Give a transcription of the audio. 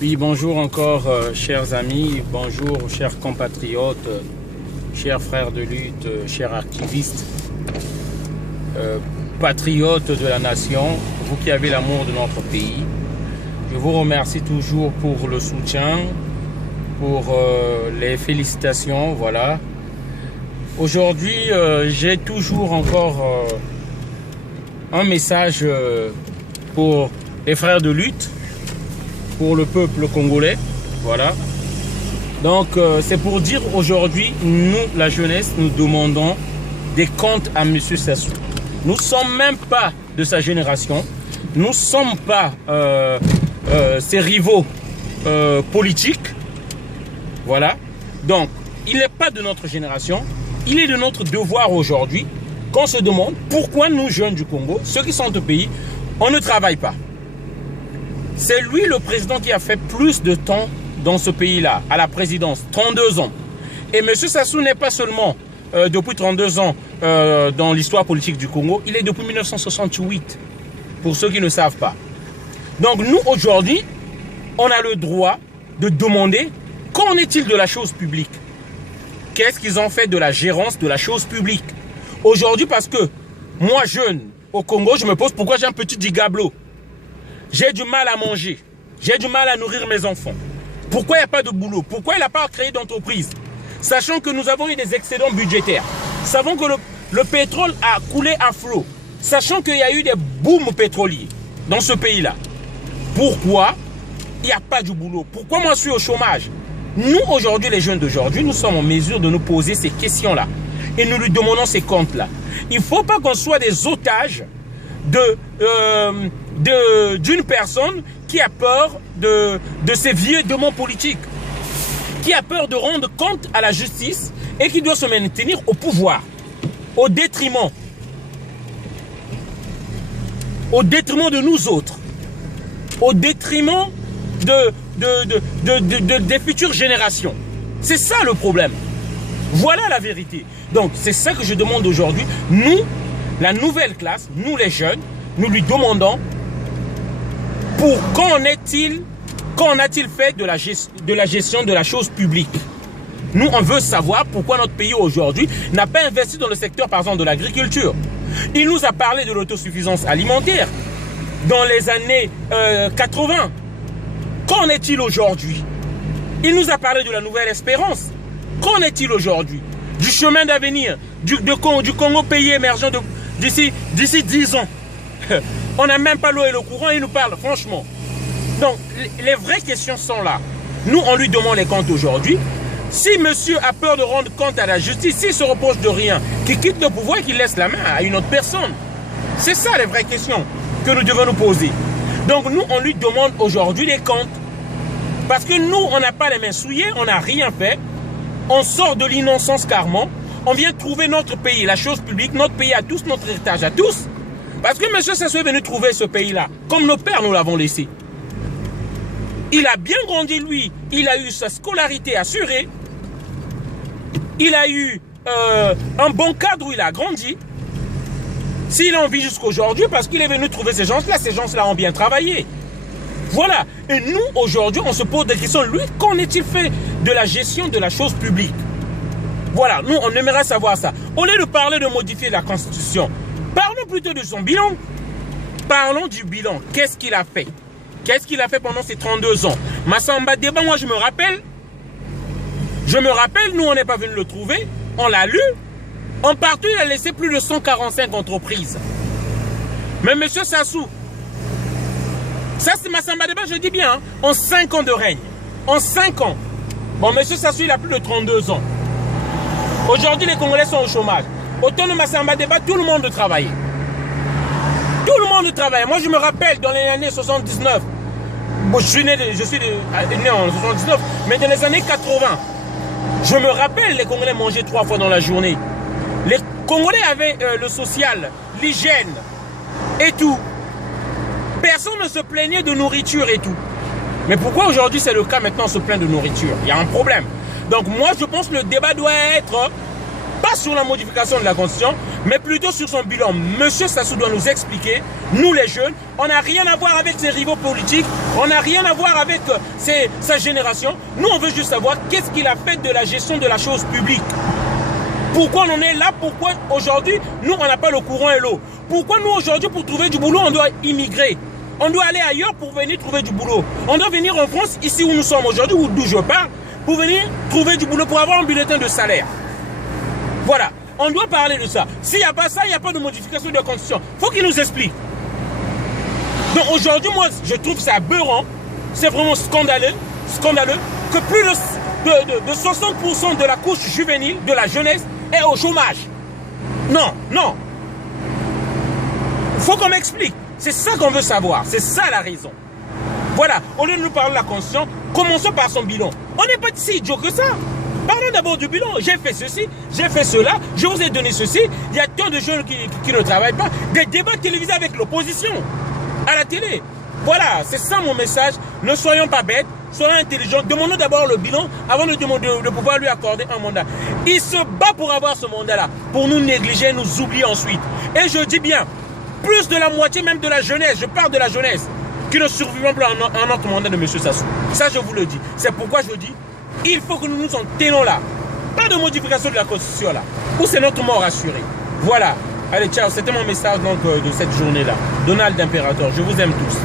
Oui, bonjour encore, chers amis, bonjour, chers compatriotes, chers frères de lutte, chers activistes, patriotes de la nation, vous qui avez l'amour de notre pays. Je vous remercie toujours pour le soutien, pour les félicitations, voilà. Aujourd'hui, j'ai toujours encore un message pour les frères de lutte, pour le peuple congolais, voilà. Donc c'est pour dire aujourd'hui, nous, la jeunesse, nous demandons des comptes à M. Sassou. Nous ne sommes même pas de sa génération, nous ne sommes pas ses rivaux politiques, voilà. Donc, il n'est pas de notre génération, il est de notre devoir aujourd'hui qu'on se demande pourquoi nous, jeunes du Congo, ceux qui sont au pays, on ne travaille pas. C'est lui le président qui a fait plus de temps dans ce pays-là, à la présidence, 32 ans. Et M. Sassou n'est pas seulement depuis 32 ans dans l'histoire politique du Congo, il est depuis 1968, pour ceux qui ne savent pas. Donc nous, aujourd'hui, on a le droit de demander qu'en est-il de la chose publique? Qu'est-ce qu'ils ont fait de la gérance de la chose publique? Aujourd'hui, parce que moi, jeune, au Congo, je me pose pourquoi j'ai un petit digablo. J'ai du mal à manger. J'ai du mal à nourrir mes enfants. Pourquoi il n'y a pas de boulot? Pourquoi il n'a pas créé d'entreprise? Sachant que nous avons eu des excédents budgétaires. Savons que le pétrole a coulé à flot. Sachant qu'il y a eu des booms pétroliers dans ce pays-là. Pourquoi il n'y a pas de boulot? Pourquoi moi je suis au chômage? Nous, aujourd'hui, les jeunes d'aujourd'hui, nous sommes en mesure de nous poser ces questions-là. Et nous lui demandons ces comptes-là. Il ne faut pas qu'on soit des otages d'une personne qui a peur de ces vieux démons politiques, qui a peur de rendre compte à la justice et qui doit se maintenir au pouvoir, au détriment de nous autres, au détriment des futures générations. C'est ça le problème. Voilà la vérité. Donc c'est ça que je demande aujourd'hui. Nous, la nouvelle classe, nous les jeunes, nous lui demandons pour qu'en a-t-il fait de la gestion de la chose publique. Nous, on veut savoir pourquoi notre pays aujourd'hui n'a pas investi dans le secteur, par exemple, de l'agriculture. Il nous a parlé de l'autosuffisance alimentaire dans les années 80. Qu'en est-il aujourd'hui? Il nous a parlé de la nouvelle espérance. Qu'en est-il aujourd'hui? Du chemin d'avenir, du Congo pays émergent d'ici 10 ans. On n'a même pas l'eau et le courant, il nous parle, franchement. Donc, les vraies questions sont là. Nous, on lui demande les comptes aujourd'hui. Si monsieur a peur de rendre compte à la justice, s'il se reproche de rien, qu'il quitte le pouvoir et qu'il laisse la main à une autre personne. C'est ça les vraies questions que nous devons nous poser. Donc, nous, on lui demande aujourd'hui les comptes. Parce que nous, on n'a pas les mains souillées, on n'a rien fait. On sort de l'innocence carrément. On vient trouver notre pays, la chose publique, notre pays à tous, notre héritage à tous. Parce que M. Sassou est venu trouver ce pays-là, comme nos pères nous l'avons laissé. Il a bien grandi, lui. Il a eu sa scolarité assurée. Il a eu un bon cadre où il a grandi. S'il a envie jusqu'à aujourd'hui, parce qu'il est venu trouver ces gens-là ont bien travaillé. Voilà. Et nous, aujourd'hui, on se pose des questions. Lui, qu'en est-il fait de la gestion de la chose publique? Voilà. Nous, on aimerait savoir ça. Au lieu de parler de modifier la Constitution, parlons plutôt de son bilan. Parlons du bilan. Qu'est-ce qu'il a fait? Qu'est-ce qu'il a fait pendant ces 32 ans? Massamba Deba, moi, je me rappelle, nous, on n'est pas venu le trouver. On l'a lu. En partout, il a laissé plus de 145 entreprises. Mais M. Sassou, ça c'est Massamba Deba, je dis bien, hein, en 5 ans de règne. En 5 ans. Bon, M. Sassou, il a plus de 32 ans. Aujourd'hui, les Congolais sont au chômage. Autant de Massamba Deba, tout le monde travaillait. Tout le monde travaillait. Moi, je me rappelle, dans les années 79, bon, je suis né en 79, mais dans les années 80, je me rappelle, les Congolais mangeaient 3 fois dans la journée. Les Congolais avaient le social, l'hygiène et tout. Personne ne se plaignait de nourriture et tout. Mais pourquoi aujourd'hui c'est le cas maintenant, on se plaint de nourriture? Il y a un problème. Donc moi je pense que le débat doit être pas sur la modification de la Constitution, mais plutôt sur son bilan. Monsieur Sassou doit nous expliquer, nous les jeunes, on n'a rien à voir avec ses rivaux politiques, on n'a rien à voir avec sa génération. Nous, on veut juste savoir qu'est-ce qu'il a fait de la gestion de la chose publique. Pourquoi on en est là? Pourquoi aujourd'hui, nous, on n'a pas le courant et l'eau? Pourquoi nous, aujourd'hui, pour trouver du boulot, on doit immigrer? On doit aller ailleurs pour venir trouver du boulot. On doit venir en France, ici où nous sommes aujourd'hui, ou d'où je parle, pour venir trouver du boulot, pour avoir un bulletin de salaire. Voilà, on doit parler de ça. S'il n'y a pas ça, il n'y a pas de modification de la Constitution. Il faut qu'il nous explique. Donc aujourd'hui, moi, je trouve ça aberrant. C'est vraiment scandaleux que plus de 60% de la couche juvénile, de la jeunesse, est au chômage. Non, non. Il faut qu'on m'explique. C'est ça qu'on veut savoir. C'est ça la raison. Voilà, au lieu de nous parler de la Constitution, commençons par son bilan. On n'est pas si idiot que ça. Parlons d'abord du bilan. J'ai fait ceci, j'ai fait cela, je vous ai donné ceci. Il y a tant de jeunes qui ne travaillent pas. Des débats télévisés avec l'opposition, à la télé. Voilà, c'est ça mon message. Ne soyons pas bêtes, soyons intelligents. Demandons d'abord le bilan avant de pouvoir lui accorder un mandat. Il se bat pour avoir ce mandat-là, pour nous négliger, nous oublier ensuite. Et je dis bien, plus de la moitié même de la jeunesse, je parle de la jeunesse, qui ne survivra plus à un autre mandat de M. Sassou. Ça, je vous le dis. C'est pourquoi je dis, il faut que nous nous en tenons là. Pas de modification de la Constitution là. Ou c'est notre mort assurée. Voilà. Allez, ciao. C'était mon message donc, de cette journée-là. Donald Impérator. Je vous aime tous.